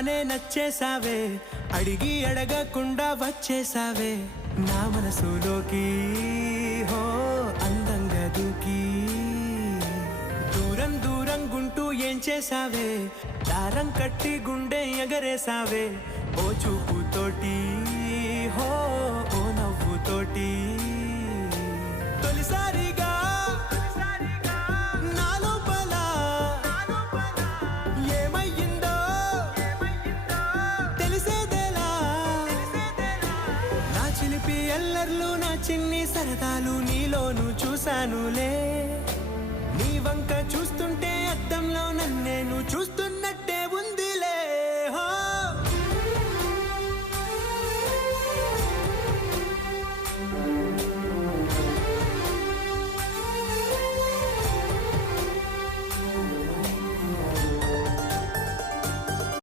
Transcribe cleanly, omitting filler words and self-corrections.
చూడగానే నచ్చేసావే, అడిగి అడగకుండా వచ్చేసావే నా మనసులోకి. హో అందంగా దూకి దూరం దూరం గుంటూ ఏం చేసావే, దారం కట్టి గుండె ఎగరేసావే ఓ చూపుతోటి. హో ఓ నవ్వుతోటి తొలిసారిగా నా లోపల ఏమయ్యిందో తెలిసేదేలా. నా చిలిపి ఎల్లర్లు నా చిన్ని సరదాలు నీలోను చూశానులే. నీ వంక చూస్తుంటే అద్దంలో నన్నేను చూస్తున్నట్టు